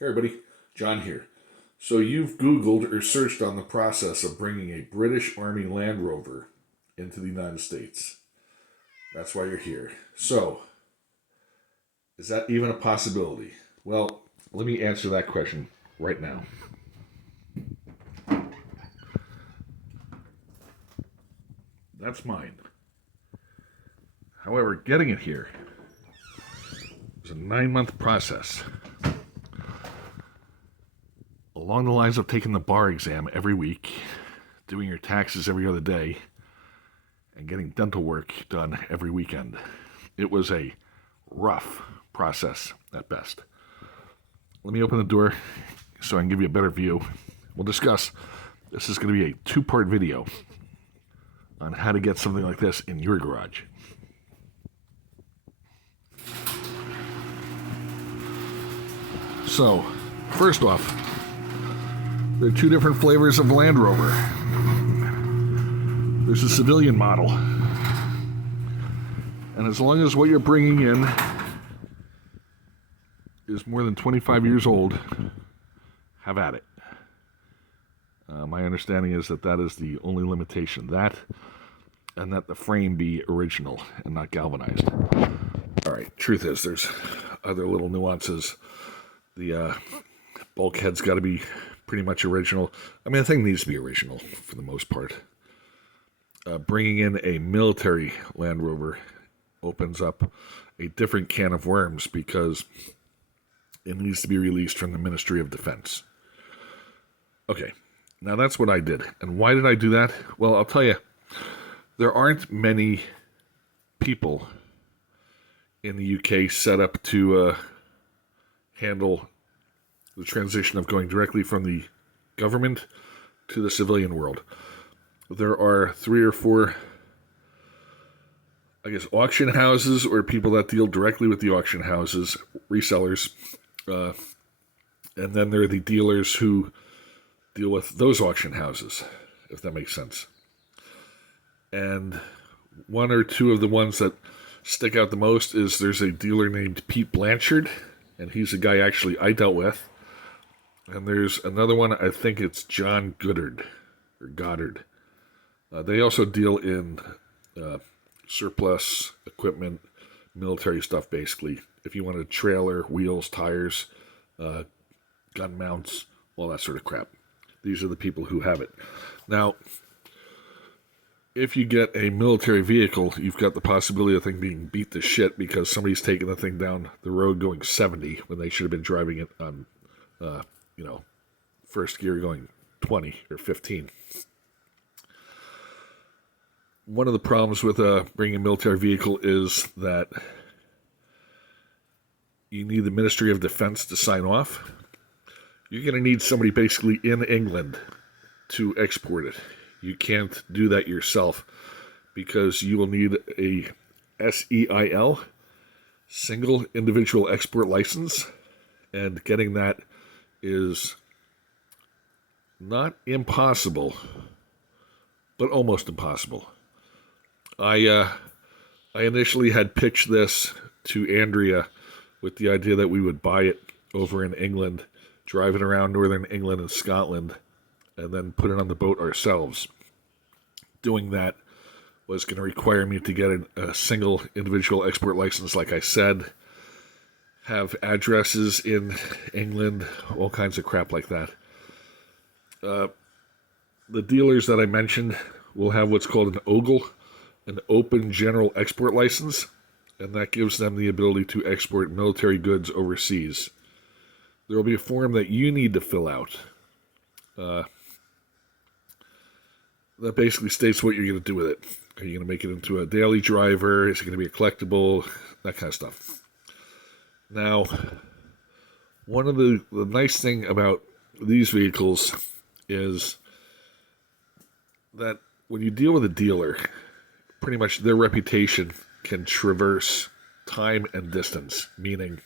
Hey everybody, John here. So you've Googled or searched on the process of bringing a British Army Land Rover into the United States. That's why you're here. So, is that even a possibility? Well, let me answer that question right now. That's mine. However, getting it here was a 9-month process. Along the lines of taking the bar exam every week, doing your taxes every other day, and getting dental work done every weekend. It was a rough process at best. Let me open the door so I can give you a better view. We'll discuss. This is going to be a 2-part video on how to get something like this in your garage. So, first off, there are 2 different flavors of Land Rover. There's a civilian model. And as long as what you're bringing in is more than 25 years old, have at it. My understanding is that that is the only limitation. That, and that the frame be original and not galvanized. All right, truth is, there's other little nuances. The bulkhead's got to be pretty much original. I mean, the thing needs to be original for the most part. Bringing in a military Land Rover opens up a different can of worms because it needs to be released from the Ministry of Defense. Okay, now that's what I did. And why did I do that? Well, I'll tell you, there aren't many people in the UK set up to handle the transition of going directly from the government to the civilian world. There are 3 or 4, I guess, auction houses or people that deal directly with the auction houses, resellers, and then there are the dealers who deal with those auction houses, if that makes sense. And 1 or 2 of the ones that stick out the most is there's a dealer named Pete Blanchard, and he's a guy actually I dealt with. And there's another one, I think it's John Goddard. They also deal in surplus equipment, military stuff, basically. If you want a trailer, wheels, tires, gun mounts, all that sort of crap. These are the people who have it. Now, if you get a military vehicle, you've got the possibility of the thing being beat to shit because somebody's taking the thing down the road going 70 when they should have been driving it on, first gear going 20 or 15. One of the problems with bringing a military vehicle is that you need the Ministry of Defense to sign off. You're going to need somebody basically in England to export it. You can't do that yourself because you will need a SEIL, single individual export license, and getting that is not impossible, but almost impossible. I initially had pitched this to Andrea with the idea that we would buy it over in England, drive it around northern England and Scotland, and then put it on the boat ourselves. Doing that was going to require me to get a single individual export license, like I said, have addresses in England, all kinds of crap like that. The dealers that I mentioned will have what's called an OGL, an Open General Export License, and that gives them the ability to export military goods overseas. There will be a form that you need to fill out that basically states what you're going to do with it. Are you going to make it into a daily driver? Is it going to be a collectible? That kind of stuff. Now, one of the nice thing about these vehicles is that when you deal with a dealer, pretty much their reputation can traverse time and distance, meaning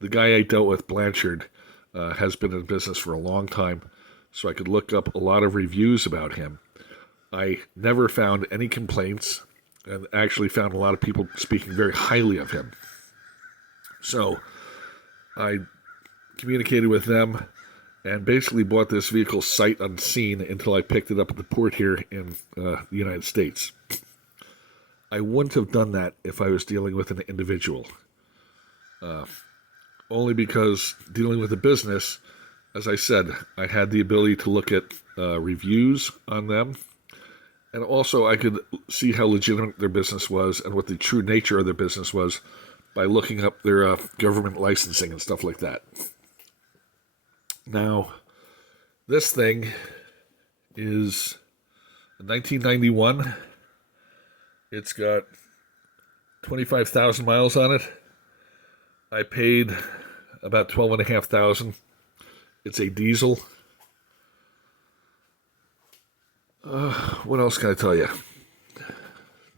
the guy I dealt with, Blanchard, has been in business for a long time, so I could look up a lot of reviews about him. I never found any complaints, and actually found a lot of people speaking very highly of him. So I communicated with them, and basically bought this vehicle sight unseen until I picked it up at the port here in the United States. I wouldn't have done that if I was dealing with an individual. Only because dealing with a business, as I said, I had the ability to look at reviews on them, and also I could see how legitimate their business was and what the true nature of their business was by looking up their government licensing and stuff like that. Now, this thing is 1991. It's got 25,000 miles on it. I paid about 12,500. It's a diesel. What else can I tell you?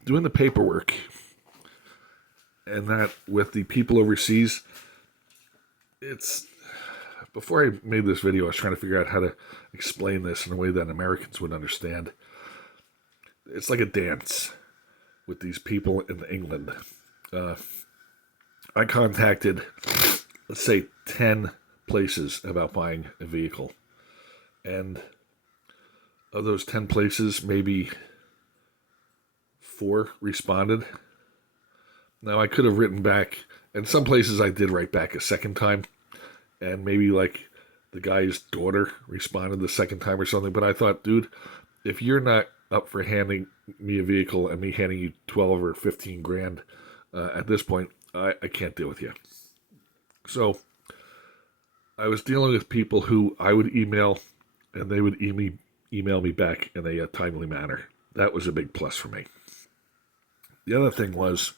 Doing the paperwork and that with the people overseas, before I made this video, I was trying to figure out how to explain this in a way that Americans would understand. It's like a dance with these people in England. I contacted, let's say, 10 places about buying a vehicle. And of those 10 places, maybe 4 responded. Now, I could have written back, and some places I did write back a second time, and maybe like the guy's daughter responded the second time or something, but I thought, dude, if you're not up for handing me a vehicle and me handing you 12 or 15 grand at this point, I can't deal with you. So I was dealing with people who I would email, and they would email me back in a timely manner. That was a big plus for me. The other thing was,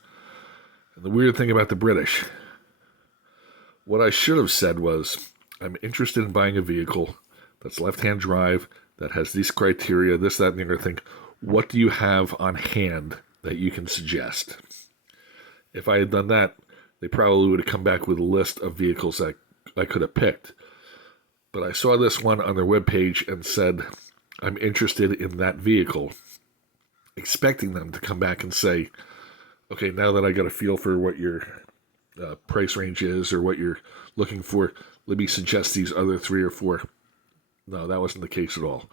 the weird thing about the British, what I should have said was, I'm interested in buying a vehicle that's left-hand drive, that has these criteria, this, that, and the other thing. What do you have on hand that you can suggest? If I had done that, they probably would have come back with a list of vehicles that I could have picked. But I saw this one on their webpage and said, I'm interested in that vehicle, expecting them to come back and say, okay, now that I got a feel for what your price range is or what you're looking for, let me suggest these other 3 or 4. No, that wasn't the case at all.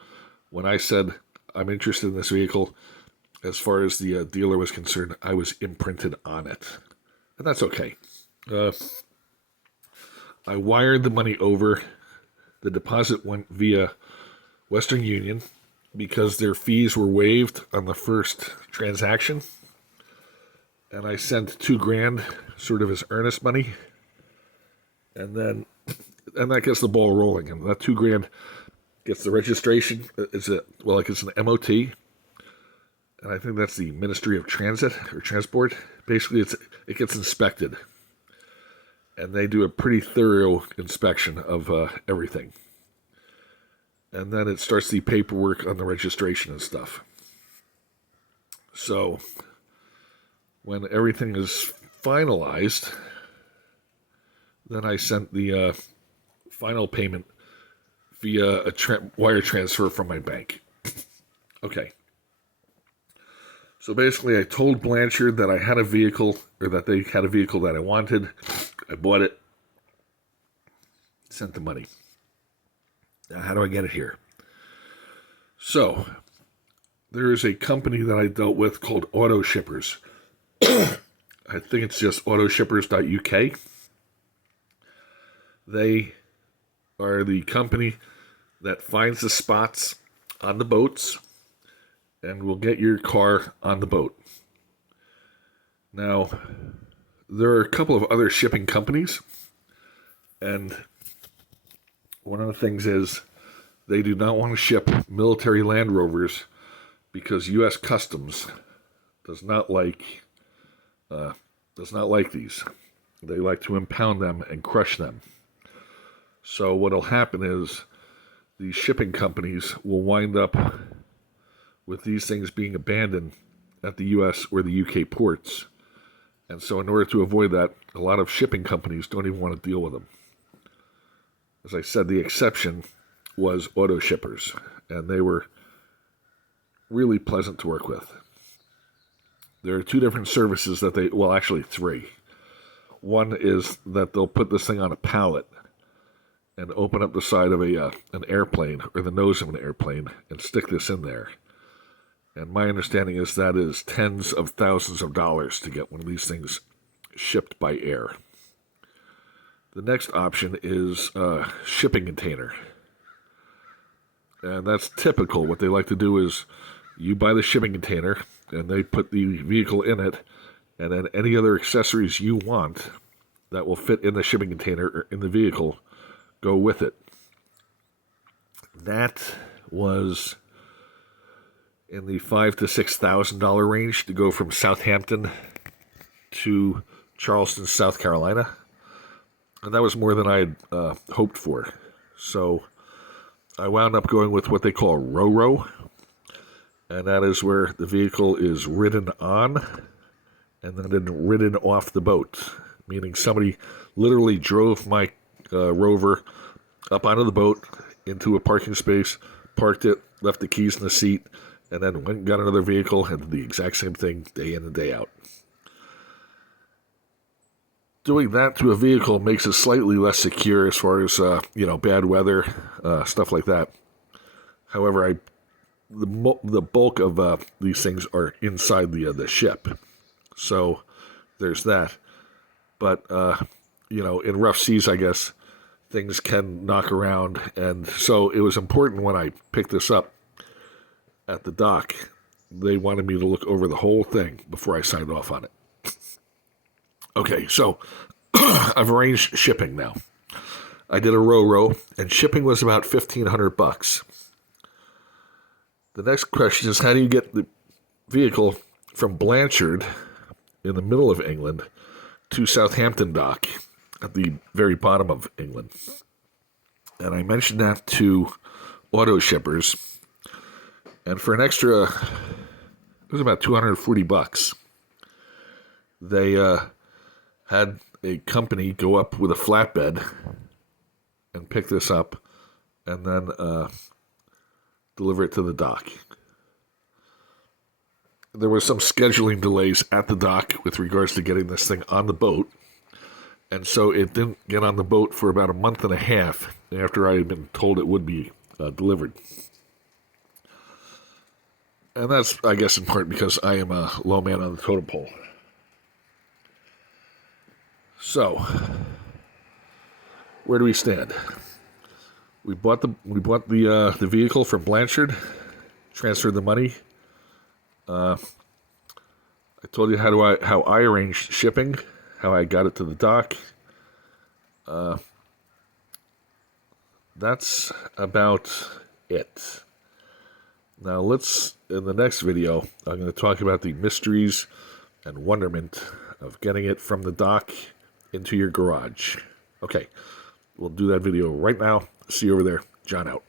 When I said, I'm interested in this vehicle, as far as the dealer was concerned, I was imprinted on it. And that's okay. I wired the money over. The deposit went via Western Union because their fees were waived on the first transaction. And I sent $2,000 sort of as earnest money. And that gets the ball rolling. And that $2,000 gets the registration. It's an MOT. And I think that's the Ministry of Transit or Transport. Basically, it gets inspected. And they do a pretty thorough inspection of everything. And then it starts the paperwork on the registration and stuff. So when everything is finalized, then I sent the final payment via a wire transfer from my bank. Okay. So basically, I told Blanchard that I had a vehicle, or that they had a vehicle that I wanted. I bought it, sent the money. Now, how do I get it here? So, there is a company that I dealt with called Auto Shippers. I think it's just autoshippers.uk. They are the company that finds the spots on the boats and will get your car on the boat. Now, there are a couple of other shipping companies, and one of the things is they do not want to ship military Land Rovers because U.S. Customs does not like these. They like to impound them and crush them. So what will happen is these shipping companies will wind up with these things being abandoned at the U.S. or the U.K. ports. And so in order to avoid that, a lot of shipping companies don't even want to deal with them. As I said, the exception was Auto Shippers, and they were really pleasant to work with. There are 2 different services actually 3. One is that they'll put this thing on a pallet, and open up the side of an airplane or the nose of an airplane and stick this in there. And my understanding is that is tens of thousands of dollars to get one of these things shipped by air. The next option is a shipping container. And that's typical. What they like to do is you buy the shipping container and they put the vehicle in it, and then any other accessories you want that will fit in the shipping container or in the vehicle go with it. That was in the $5,000 to $6,000 range to go from Southampton to Charleston, South Carolina. And that was more than I had hoped for. So I wound up going with what they call Rover. And that is where the vehicle is ridden on and then ridden off the boat. Meaning somebody literally drove my Rover up onto the boat into a parking space, parked it, left the keys in the seat, and then went and got another vehicle and did the exact same thing day in and day out. Doing that to a vehicle makes it slightly less secure as far as, bad weather, stuff like that. However, the bulk of these things are inside the ship. So there's that. But, in rough seas, I guess, things can knock around. And so it was important when I picked this up at the dock, they wanted me to look over the whole thing before I signed off on it. Okay, so I've arranged shipping now. I did a row, and shipping was about $1,500. The next question is, how do you get the vehicle from Blanchard in the middle of England to Southampton dock at the very bottom of England? And I mentioned that to auto shippers, and for an extra, it was about $240. They had a company go up with a flatbed and pick this up and then deliver it to the dock. There was some scheduling delays at the dock with regards to getting this thing on the boat, and so it didn't get on the boat for about a month and a half after I had been told it would be delivered. And that's, I guess, in part because I am a low man on the totem pole. So, where do we stand? We bought the vehicle from Blanchard, transferred the money. I told you how I arranged shipping, how I got it to the dock. That's about it. Now in the next video, I'm going to talk about the mysteries and wonderment of getting it from the dock into your garage. Okay, we'll do that video right now. See you over there. John out.